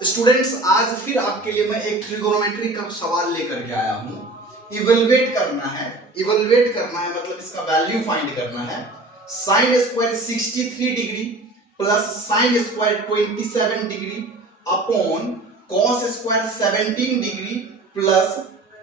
Students, आज फिर आपके लिए मैं एक ट्रिगोनोमेट्री का सवाल लेकर के आया हूं। इवेलुएट करना है, मतलब इसका वैल्यू फाइंड करना है। Sine square 63 degree plus sine square 27 degree upon cos square 17 degree plus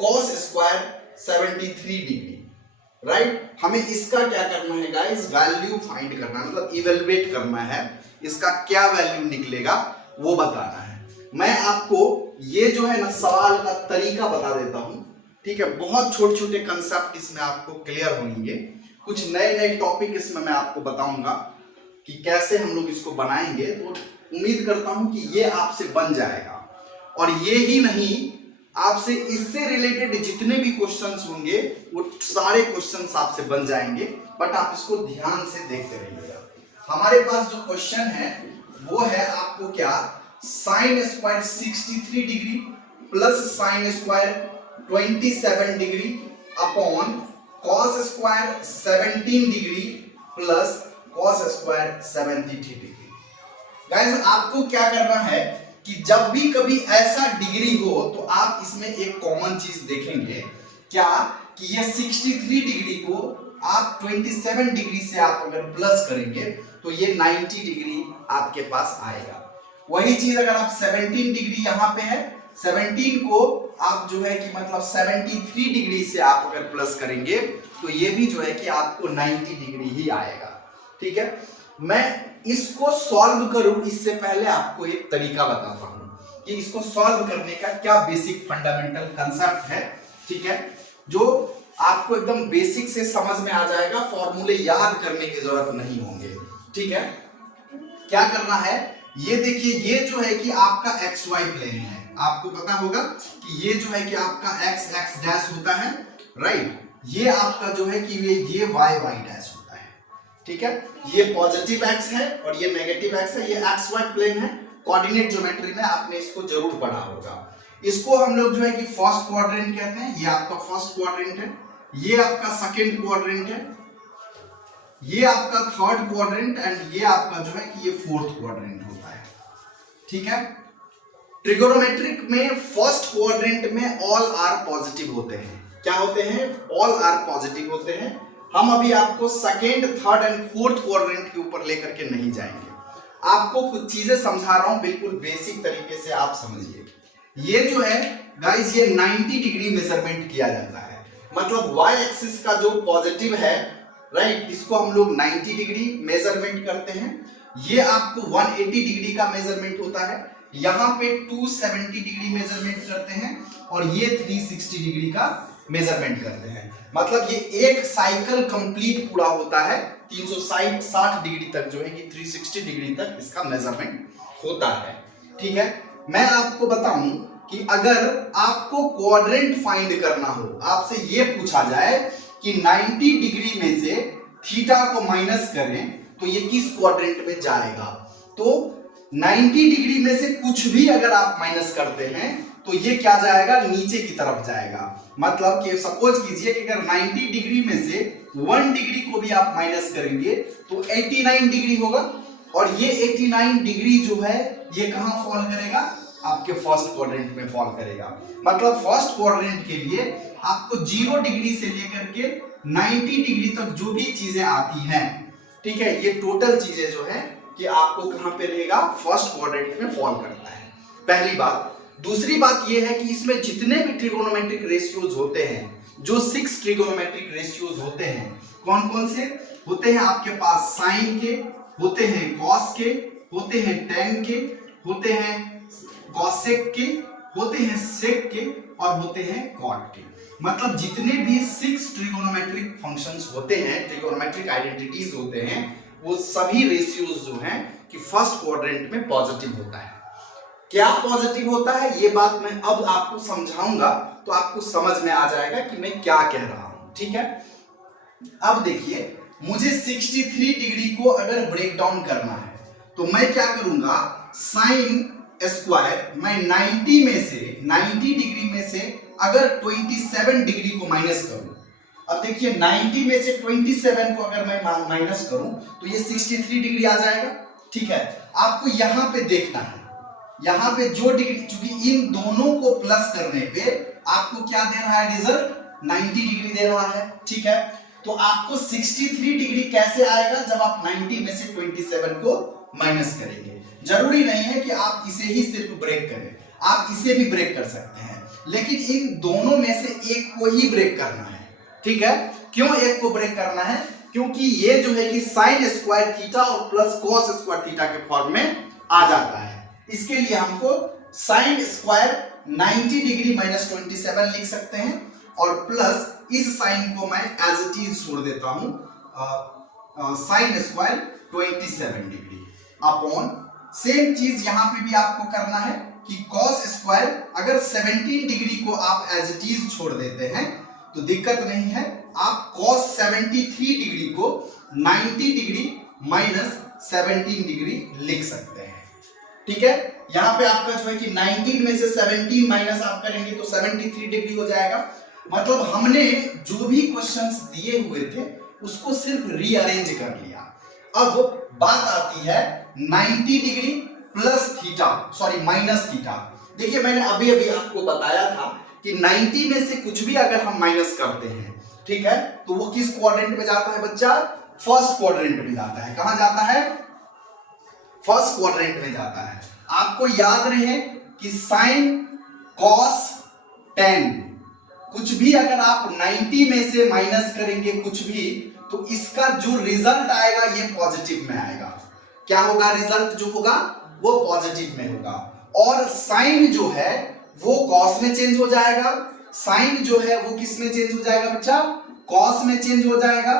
cos square 73 degree. Right, हमें इसका क्या करना है गाइस, वैल्यू फाइंड करना है, मतलब इवेलुएट करना है। इसका क्या वैल्यू निकलेगा वो बताना है। मैं आपको ये जो है ना सवाल का तरीका बता देता हूं, ठीक है। बहुत छोटे छोटे कंसेप्ट इसमें आपको क्लियर होंगे, कुछ नए नए टॉपिक इसमें मैं आपको बताऊंगा कि कैसे हम लोग इसको बनाएंगे। तो उम्मीद करता हूं कि ये आपसे बन जाएगा, और ये ही नहीं, आपसे इससे रिलेटेड जितने भी क्वेश्चंस होंगे वो सारे क्वेश्चंस आपसे बन जाएंगे। बट आप इसको ध्यान से देखते रहिएगा। हमारे पास जो क्वेश्चन है वो है आपको क्या, sine square 63 degree plus sine square 27 degree upon cos square 17 degree plus cos square 73 degree. Guys, आपको क्या करना है कि जब भी कभी ऐसा डिग्री हो तो आप इसमें एक कॉमन चीज देखेंगे, क्या कि ये 63 डिग्री को आप 27 डिग्री से आप अगर प्लस करेंगे तो ये 90 डिग्री आपके पास आएगा। वही चीज अगर आप 17 डिग्री यहां पे है, 17 को आप जो है कि मतलब 73 डिग्री से आप अगर प्लस करेंगे तो ये भी जो है कि आपको 90 डिग्री ही आएगा। ठीक है, मैं इसको सॉल्व करूं इससे पहले आपको एक तरीका बताता हूं कि इसको सॉल्व करने का क्या बेसिक फंडामेंटल कंसेप्ट है। ठीक है, जो आपको एकदम बेसिक से समझ में आ जाएगा, फॉर्मूले याद करने की जरूरत नहीं होंगे। ठीक है, क्या करना है, ये देखिए, ये जो है कि आपका एक्स वाई प्लेन है। आपको पता होगा कि ये जो है कि आपका एक्स एक्स डैश होता है, राइट। ये आपका जो है कि ये वाई वाई डैश होता है। ठीक है, ये पॉजिटिव एक्स है और ये नेगेटिव एक्स है। ये एक्स वाई प्लेन है। कोऑर्डिनेट ज्योमेट्री में आपने इसको जरूर पढ़ा होगा। इसको हम लोग जो है कि फर्स्ट क्वाड्रेंट कहते हैं। ये आपका फर्स्ट क्वाड्रेंट है, ये आपका सेकेंड क्वाड्रेंट है, ये आपका थर्ड क्वाड्रेंट, एंड ये आपका जो है कि ये फोर्थ क्वाड्रेंट होता है। ठीक है, ट्रिगोनोमेट्रिक में फर्स्ट क्वाड्रेंट में ऑल आर पॉजिटिव होते हैं। क्या होते हैं? ऑल आर पॉजिटिव होते हैं। हम अभी आपको second, third and fourth quadrant के ऊपर लेकर के नहीं जाएंगे। आपको कुछ चीजें समझा रहा हूं, बिल्कुल बेसिक तरीके से आप समझिए। ये जो है गाइस, ये 90 डिग्री मेजरमेंट किया जाता है। मतलब वाई एक्सिस का जो पॉजिटिव है, राइट, इसको हम लोग 90 डिग्री मेजरमेंट करते हैं। ये आपको 180 डिग्री का मेजरमेंट होता है। यहाँ पे 270 डिग्री मेजरमेंट करते हैं और ये 360 डिग्री का मेजरमेंट करते हैं। मतलब ये एक साइकिल कंप्लीट पूरा होता है। 360 डिग्री तक जो है कि 360 डिग्री तक इसका मेजरमेंट होता है। ठीक है, मैं आपको बताऊं कि अगर आपको क्वाड्रेंट फाइंड करना हो, आपसे ये पूछा जाए कि 90 डिग्री में से थीटा को माइनस करें तो ये किस क्वाड्रेंट में जाएगा, तो 90 डिग्री में से कुछ भी अगर आप माइनस करते हैं तो ये क्या जाएगा, नीचे की तरफ जाएगा। मतलब कि सपोज कीजिए कि अगर 90 डिग्री में से 1 डिग्री को भी आप माइनस करेंगे तो 89 डिग्री होगा, और ये 89 डिग्री जो है ये कहां फॉल करेगा, आपके फर्स्ट क्वाड्रेंट में फॉल करेगा। मतलब फर्स्ट क्वाड्रेंट के लिए आपको 0 डिग्री से लेकर के 90 डिग्री तक जो भी चीजें आती हैं, ठीक है, ये टोटल चीजें जो है कि आपको कहां पे रहेगा, फर्स्ट क्वाड्रेंट में फॉल करता है। पहली बात। दूसरी बात ये है कि इसमें जितने भी ट्रिगोनोमेट्रिक रेशियोज होते हैं, जो 6 ट्रिगोनोमेट्रिक रेशियोज होते हैं, कौन कौन से होते हैं आपके पास, साइन के होते हैं, कॉस के होते हैं, टेन के होते हैं, कॉसेक के होते हैं, सेक के और होते हैं कॉट के। मतलब जितने भी 6 ट्रिगोनोमेट्रिक फंक्शंस होते हैं, ट्रिगोनोमेट्रिक आइडेंटिटीज होते हैं, वो सभी रेशियोज जो हैं कि फर्स्ट क्वाड्रेंट में पॉजिटिव होता है। क्या पॉजिटिव होता है ये बात मैं अब आपको समझाऊंगा, तो आपको समझ में आ जाएगा कि मैं क्या कह रहा हूं। ठीक है, अब देखिए, मुझे 63 डिग्री को अगर ब्रेक डाउन करना है तो मैं क्या करूंगा, साइन स्क्वायर मैं 90 में से 90 डिग्री में से अगर 27 डिग्री को माइनस करूं, अब देखिए 90 में से 27 को अगर मैं माइनस करूं तो ये 63 डिग्री आ जाएगा। ठीक है, आपको यहां पे देखना है, यहाँ पे जो डिग्री, क्योंकि इन दोनों को प्लस करने पे आपको क्या दे रहा है रिजल्ट, 90 डिग्री दे रहा है, ठीक है। तो आपको 63 डिग्री कैसे आएगा, जब आप 90 में से 27 को माइनस करेंगे। जरूरी नहीं है कि आप इसे ही सिर्फ ब्रेक करें, आप इसे भी ब्रेक कर सकते हैं, लेकिन इन दोनों में से एक को ही ब्रेक करना है, ठीक है। क्यों एक को ब्रेक करना है, क्योंकि ये जो है कि साइन स्क्वायर थीटा और प्लस कॉस स्क्वायर थीटा के फॉर्म में आ जाता है। इसके लिए हमको साइन स्क्वायर 90 डिग्री माइनस 27 लिख सकते हैं, और प्लस इस साइन को मैं एज इट इज छोड़ देता हूं, sine square 27 degree upon, same चीज यहां पे भी आपको करना है कि कॉस स्क्वायर, अगर 17 डिग्री को आप एज इट इज छोड़ देते हैं तो दिक्कत नहीं है, आप cos 73 डिग्री को 90 डिग्री माइनस 17 डिग्री लिख सकते हैं, ठीक है। यहां पे आपका जो है कि 19 में से 17 माइनस आप करेंगे तो 73 डिग्री हो जाएगा। मतलब हमने जो भी क्वेश्चंस दिए हुए थे उसको सिर्फ रीअरेंज कर लिया। अब बात आती है 90 degree plus theta, sorry minus theta. देखिए मैंने अभी अभी आपको बताया था कि 90 में से कुछ भी अगर हम माइनस करते हैं, ठीक है, तो वो किस क्वाड्रेंट में जाता है बच्चा, फर्स्ट क्वाड्रेंट में जाता है। कहां जाता है, फर्स्ट क्वाड्रेंट में जाता है। आपको याद रहे कि साइन कॉस टेन, कुछ भी अगर आप 90 में से माइनस करेंगे कुछ भी, तो इसका जो रिजल्ट आएगा ये पॉजिटिव में आएगा। क्या होगा, रिजल्ट जो होगा वो पॉजिटिव में होगा। और साइन जो है वो कॉस में चेंज हो जाएगा, साइन जो है वो किस में चेंज हो जाएगा बच्चा, कॉस में चेंज हो जाएगा,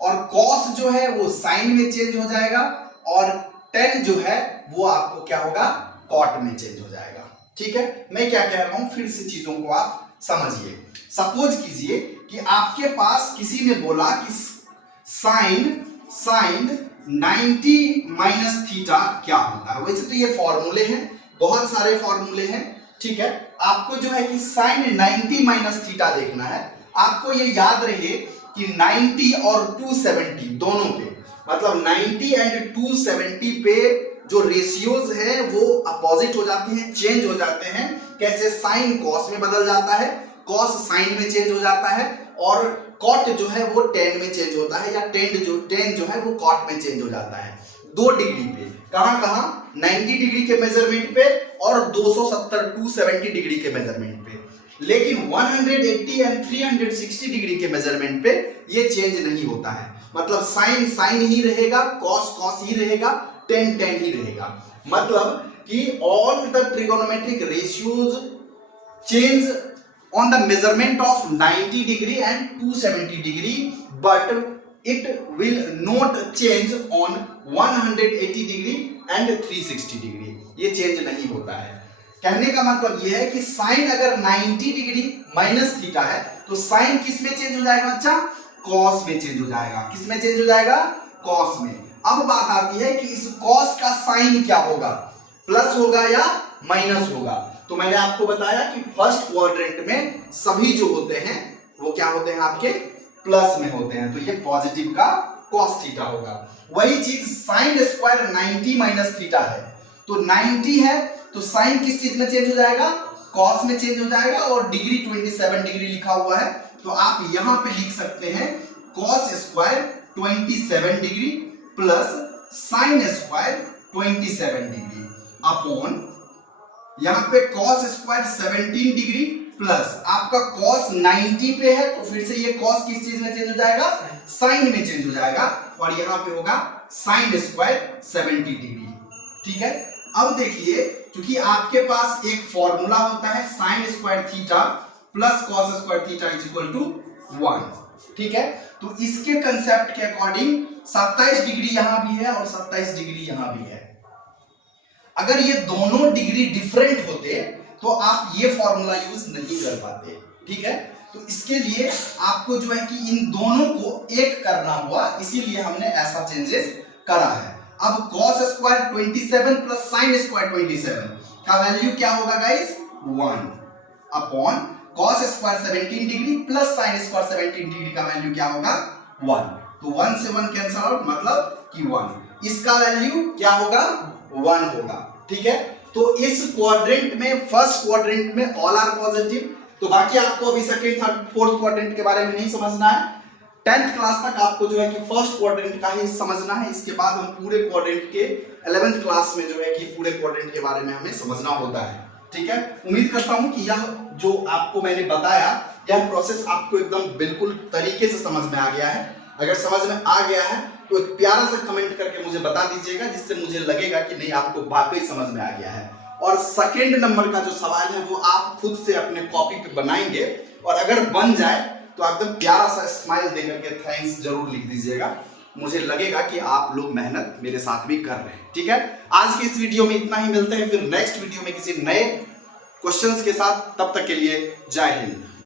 और कॉस जो है वो साइन में चेंज हो जाएगा, और टेन जो है वो आपको क्या होगा, कॉट में चेंज हो जाएगा, ठीक है। मैं क्या कह रहा हूं, फिर से चीजों को आप समझिए। सपोज कीजिए कि आपके पास किसी ने बोला कि साइन 90 माइनस थीटा क्या होता है। वैसे तो ये फॉर्मूले हैं, बहुत सारे फॉर्मूले हैं, ठीक है। आपको जो है कि साइन 90 माइनस थीटा देखना है। आपको ये याद रहे कि 90 और 270 दोनों पे, मतलब 90 एंड 270 पे जो रेशियोज है वो अपोजिट हो जाते हैं, चेंज हो जाते हैं। कैसे, साइन कॉस में बदल जाता है, कॉस साइन में चेंज हो जाता है, और कॉट जो है वो टेन में चेंज होता है, या टेन जो है वो कॉट में चेंज हो जाता है। 2 डिग्री पे, कहां कहां, 90 डिग्री के मेजरमेंट पे और 270 डिग्री के मेजरमेंट पे। लेकिन 180 एंड 360 डिग्री के मेजरमेंट पे ये चेंज नहीं होता है। मतलब साइन साइन ही रहेगा, कॉस कॉस ही रहेगा, टेन टेन ही रहेगा। मतलब कि all the trigonometric ratios change on the measurement of 90 degree and 270 degree, but it will not change on 180 degree and 360 degree। ये चेंज नहीं होता है। कहने का मतलब ये है कि साइन अगर 90 डिग्री माइनस थीटा है तो साइन किस में चेंज हो जाएगा बच्चा, कॉस में चेंज हो जाएगा। किस में चेंज हो जाएगा, कॉस में। अब बात आती है कि इस कॉस का साइन क्या होगा, प्लस होगा या माइनस होगा। तो मैंने आपको बताया कि फर्स्ट क्वाड्रेंट में सभी जो होते हैं वो क्या होते हैं, आपके प्लस में होते हैं, तो ये पॉजिटिव का cos थीटा होगा। वही चीज साइन स्क्वायर 90 माइनस थीटा है, तो 90 है तो साइन किस चीज में चेंज हो जाएगा, cos में चेंज हो जाएगा, और डिग्री 27 डिग्री लिखा हुआ है, तो आप यहां पे लिख सकते हैं cos square 27 degree plus sine square 27 degree upon, यहां पे cos स्क्वायर 17 डिग्री प्लस आपका cos 90 पे है, तो फिर से ये cos किस चीज में चेंज हो जाएगा, साइन में चेंज हो जाएगा, और यहां पे होगा साइन स्क्वायर 70 डिग्री, ठीक है। अब देखिए, क्योंकि आपके पास एक फॉर्मूला होता है sine square theta plus cos square theta is equal to 1, ठीक है। तो इसके कंसेप्ट के अकॉर्डिंग 27 डिग्री यहां भी है और 27 डिग्री यहां भी है। अगर ये दोनों डिग्री डिफरेंट होते तो आप ये फॉर्मूला यूज नहीं कर पाते, ठीक है। तो इसके लिए आपको जो है कि इन दोनों को एक करना हुआ, इसीलिए हमने ऐसा चेंजेस करा है। अब cos square 27 plus sine square 27 का वैल्यू क्या होगा guys, 1 upon cos square 17 degree plus sine square 17 degree का वैल्यू क्या होगा, 1। तो 1 से 1 कैंसिल आउट, मतलब कि 1। इसका वैल्यू क्या होगा, 1 होगा, ठीक है। तो इस क्वाड्रेंट में फर्स्ट क्वाड्रेंट में ऑल आर पॉजिटिव, तो बाकी आपको अभी सेकंड थर्ड फोर्थ क्वाड्रेंट के बारे में नहीं समझना है। 10th क्लास तक आपको जो है कि फर्स्ट क्वाड्रेंट का ही समझना है, इसके बाद हम पूरे क्वाड्रेंट के 11th क्लास में जो है कि पूरे क्वाड्रेंट के बारे में हमें समझना होता है। ठीक है, उम्मीद करता हूं कि यह जो आपको मैंने बताया यह प्रोसेस आपको एकदम बिल्कुल तरीके से समझ में आ गया है। अगर समझ में आ गया है तो एक प्यारा सा कमेंट करके मुझे बता दीजिएगा, जिससे मुझे लगेगा कि नहीं आपको वाकई समझ में आ गया है। और सेकंड नंबर का जो सवाल है वो आप खुद से अपने कॉपी पे बनाएंगे, और अगर बन जाए तो एकदम प्यारा सा स्माइल देकर के थैंक्स जरूर लिख दीजिएगा। मुझे लगेगा कि आप लोग मेहनत मेरे साथ भी कर रहे हैं। ठीक है, आज की इस वीडियो में इतना ही, मिलते हैं फिर नेक्स्ट वीडियो में किसी नए क्वेश्चंस के साथ। तब तक के लिए जय हिंद।